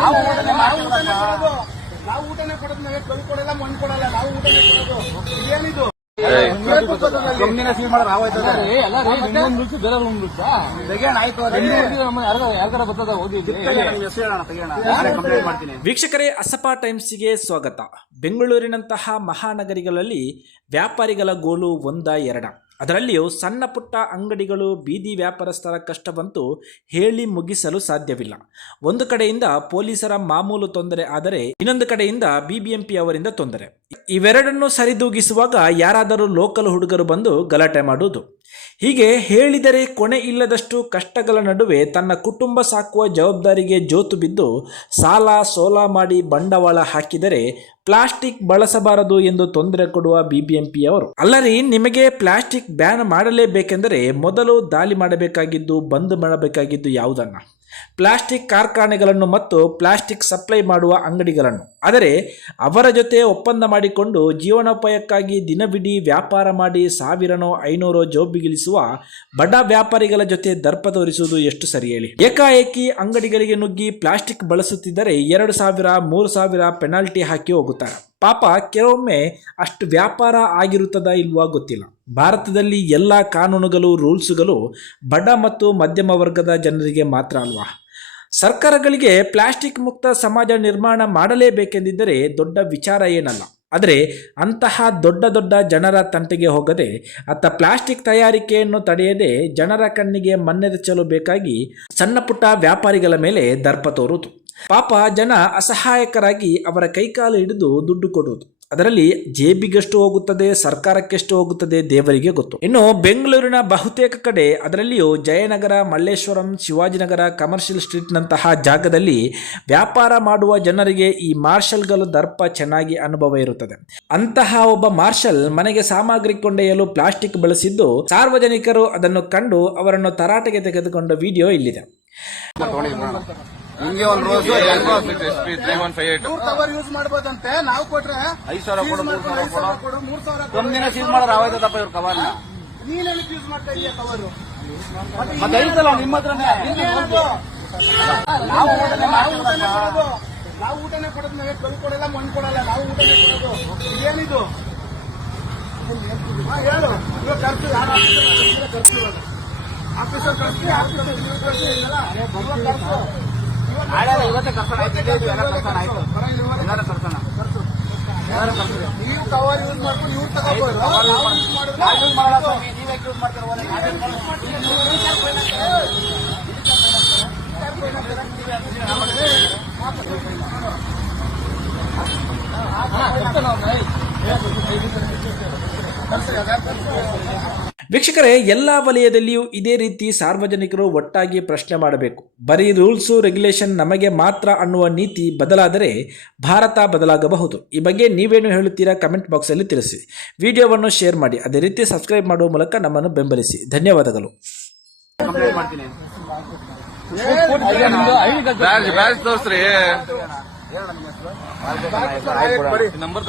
ನಾವು ಊಟನೇ ಕೊಡೋದು, ನಾವೇ ಕಲ್ ಕೊಡಲ್ಲ, ಮಣ್ಣು ಕೊಡಲ್ಲ, ನಾವು ಊಟನೇ ಕೊಡೋದು. ಇದೇನಿದು ಜಮೀನ ಸೀಲ್ ಮಾಡೋದು ವೀಕ್ಷಕರೇ, ಅಸಪ ಟೈಮ್ಸ್ಗೆ ಸ್ವಾಗತ. ಬೆಂಗಳೂರಿನಂತಹ ಮಹಾನಗರಿಗಳಲ್ಲಿ ವ್ಯಾಪಾರಿಗಳ ಗೋಲು ಒಂದ ಎರಡ, ಅದರಲ್ಲಿಯೂ ಸಣ್ಣ ಪುಟ್ಟ ಅಂಗಡಿಗಳು, ಬೀದಿ ವ್ಯಾಪಾರಸ್ಥರ ಕಷ್ಟವಂತೂ ಹೇಳಿ ಮುಗಿಸಲು ಸಾಧ್ಯವಿಲ್ಲ. ಒಂದು ಕಡೆಯಿಂದ ಪೊಲೀಸರ ಮಾಮೂಲು ತೊಂದರೆ ಆದರೆ, ಇನ್ನೊಂದು ಕಡೆಯಿಂದ ಬಿಬಿಎಂಪಿ ಅವರಿಂದ ತೊಂದರೆ. ಇವೆರಡನ್ನು ಸರಿದೂಗಿಸುವಾಗ ಯಾರಾದರೂ ಲೋಕಲ್ ಹುಡುಗರು ಬಂದು ಗಲಾಟೆ ಮಾಡುವುದು. ಹೀಗೆ ಹೇಳಿದರೆ ಕೊನೆ ಇಲ್ಲದಷ್ಟು ಕಷ್ಟಗಳ ನಡುವೆ ತನ್ನ ಕುಟುಂಬ ಸಾಕುವ ಜವಾಬ್ದಾರಿಗೆ ಜೋತು ಬಿದ್ದು ಸಾಲ ಸೋಲ ಮಾಡಿ ಬಂಡವಾಳ ಹಾಕಿದರೆ ಪ್ಲಾಸ್ಟಿಕ್ ಬಳಸಬಾರದು ಎಂದು ತೊಂದರೆ ಕೊಡುವ ಬಿಬಿಎಂಪಿಯವರು. ಅಲ್ಲರಿ, ನಿಮಗೆ ಪ್ಲಾಸ್ಟಿಕ್ ಬ್ಯಾನ್ ಮಾಡಲೇಬೇಕೆಂದರೆ ಮೊದಲು ದಾಳಿ ಮಾಡಬೇಕಾಗಿದ್ದು, ಬಂದ್ ಮಾಡಬೇಕಾಗಿದ್ದು ಯಾವುದನ್ನ? ಪ್ಲಾಸ್ಟಿಕ್ ಕಾರ್ಖಾನೆಗಳನ್ನು ಮತ್ತು ಪ್ಲಾಸ್ಟಿಕ್ ಸಪ್ಲೈ ಮಾಡುವ ಅಂಗಡಿಗಳನ್ನು. ಆದರೆ ಅವರ ಜೊತೆ ಒಪ್ಪಂದ ಮಾಡಿಕೊಂಡು ಜೀವನೋಪಾಯಕ್ಕಾಗಿ ದಿನವಿಡೀ ವ್ಯಾಪಾರ ಮಾಡಿ 1000ನೋ 500 ಜೋಬಿಗಿಳಿಸುವ ಬಡ ವ್ಯಾಪಾರಿಗಳ ಜೊತೆ ದರ್ಪ ತೋರಿಸುವುದು ಎಷ್ಟು ಸರಿ ಹೇಳಿ? ಏಕಾಏಕಿ ಅಂಗಡಿಗಳಿಗೆ ನುಗ್ಗಿ ಪ್ಲಾಸ್ಟಿಕ್ ಬಳಸುತ್ತಿದ್ದರೆ 2000 3000 ಪೆನಾಲ್ಟಿ ಹಾಕಿ ಹೋಗುತ್ತಾರೆ. ಪಾಪ, ಕೆಲವೊಮ್ಮೆ ಅಷ್ಟು ವ್ಯಾಪಾರ ಆಗಿರುತ್ತದ ಇಲ್ವಾ ಗೊತ್ತಿಲ್ಲ. ಭಾರತದಲ್ಲಿ ಎಲ್ಲ ಕಾನೂನುಗಳು, ರೂಲ್ಸ್ಗಳು ಬಡ ಮತ್ತು ಮಧ್ಯಮ ವರ್ಗದ ಜನರಿಗೆ ಮಾತ್ರ ಅಲ್ವಾ? ಸರ್ಕಾರಗಳಿಗೆ ಪ್ಲಾಸ್ಟಿಕ್ ಮುಕ್ತ ಸಮಾಜ ನಿರ್ಮಾಣ ಮಾಡಲೇಬೇಕೆಂದಿದ್ದರೆ ದೊಡ್ಡ ವಿಚಾರ ಏನಲ್ಲ. ಆದರೆ ಅಂತಹ ದೊಡ್ಡ ದೊಡ್ಡ ಜನರ ತಂಟೆಗೆ ಹೋಗದೆ, ಅತ್ತ ಪ್ಲಾಸ್ಟಿಕ್ ತಯಾರಿಕೆಯನ್ನು ತಡೆಯದೆ ಜನರ ಕಣ್ಣಿಗೆ ಮಣ್ಣೆರಚಲು ಬೇಕಾಗಿ ಸಣ್ಣ ಪುಟ್ಟ ವ್ಯಾಪಾರಿಗಳ ಮೇಲೆ ದರ್ಪ ತೋರುವುದು. ಪಾಪ, ಜನ ಅಸಹಾಯಕರಾಗಿ ಅವರ ಕೈಕಾಲು ಹಿಡಿದು ದುಡ್ಡು ಕೊಡುವುದು. ಅದರಲ್ಲಿ ಜೇಬಿಗೆಷ್ಟು ಹೋಗುತ್ತದೆ, ಸರ್ಕಾರಕ್ಕೆಷ್ಟು ಹೋಗುತ್ತದೆ ದೇವರಿಗೆ ಗೊತ್ತು. ಇನ್ನು ಬೆಂಗಳೂರಿನ ಬಹುತೇಕ ಕಡೆ, ಅದರಲ್ಲಿಯೂ ಜಯನಗರ, ಮಲ್ಲೇಶ್ವರಂ, ಶಿವಾಜಿನಗರ, ಕಮರ್ಷಿಯಲ್ ಸ್ಟ್ರೀಟ್ನಂತಹ ಜಾಗದಲ್ಲಿ ವ್ಯಾಪಾರ ಮಾಡುವ ಜನರಿಗೆ ಈ ಮಾರ್ಷಲ್ಗಳ ದರ್ಪ ಚೆನ್ನಾಗಿ ಅನುಭವ ಇರುತ್ತದೆ. ಅಂತಹ ಒಬ್ಬ ಮಾರ್ಷಲ್ ಮನೆಗೆ ಸಾಮಗ್ರಿ ಕೊಂಡೊಯ್ಯಲು ಪ್ಲಾಸ್ಟಿಕ್ ಬಳಸಿದ್ದು, ಸಾರ್ವಜನಿಕರು ಅದನ್ನು ಕಂಡು ಅವರನ್ನು ತರಾಟೆಗೆ ತೆಗೆದುಕೊಂಡ ವಿಡಿಯೋ ಇಲ್ಲಿದೆ. ಹಿಂಗೆ ಒಂದು ರೋಸ್ 3158 ಕವರ್ ಯೂಸ್ ಮಾಡಬಹುದಂತೆ. ನಾವು ಕೊಟ್ರೆ 5000 ಕೊಡು, 3000 ಕಂಪ್ನಿನ ಸೀಲ್ ಮಾಡೋರು ಆಗೋಯ್ತದಪ್ಪ ಇವ್ರ ಕವರ್. ನೀನೇನು ಯೂಸ್ ಮಾಡ್ತಾ ಇದೀಯ ಕವರು? ಮತ್ತೆ ಐತಲ್ಲ ನಿಮ್ಮ ಹತ್ರನೇ. ನಾವು ಊಟನೇ ಕೊಡೋದು, ನಾವೇ ಕಲ್ ಕೊಡಲ್ಲ, ಮಣ್ಣು ಕೊಡಲ್ಲ, ನಾವು ಊಟನೇ ಕೊಡೋದು. ಇದೇನಿದು ಹೇಳು? ಇವಾಗ ಖರ್ಚು ಯಾರು ಖರ್ಚು ಆಫೀಸರ್ ಖರ್ಚು, ಇವತ್ತೇ ಕರ್ಸೋಣ ನೀವು ಕವರ್ ಯೂಸ್ ಮಾಡ್ಕೊಂಡು ಇವ್ರು ತಗೋಬಹುದು. ವೀಕ್ಷಕರೇ, ಎಲ್ಲ ವಲಯದಲ್ಲಿಯೂ ಇದೇ ರೀತಿ ಸಾರ್ವಜನಿಕರು ಒಟ್ಟಾಗಿ ಪ್ರಶ್ನೆ ಮಾಡಬೇಕು. ಬರೀ ರೂಲ್ಸು ರೆಗ್ಯುಲೇಷನ್ ನಮಗೆ ಮಾತ್ರ ಅನ್ನುವ ನೀತಿ ಬದಲಾದರೆ ಭಾರತ ಬದಲಾಗಬಹುದು. ಈ ಬಗ್ಗೆ ನೀವೇನು ಹೇಳುತ್ತೀರಾ? ಕಮೆಂಟ್ ಬಾಕ್ಸಲ್ಲಿ ತಿಳಿಸಿ. ವಿಡಿಯೋವನ್ನು ಶೇರ್ ಮಾಡಿ, ಅದೇ ರೀತಿ ಸಬ್ಸ್ಕ್ರೈಬ್ ಮಾಡುವ ಮೂಲಕ ನಮ್ಮನ್ನು ಬೆಂಬಲಿಸಿ. ಧನ್ಯವಾದಗಳು. ನಂಬರ್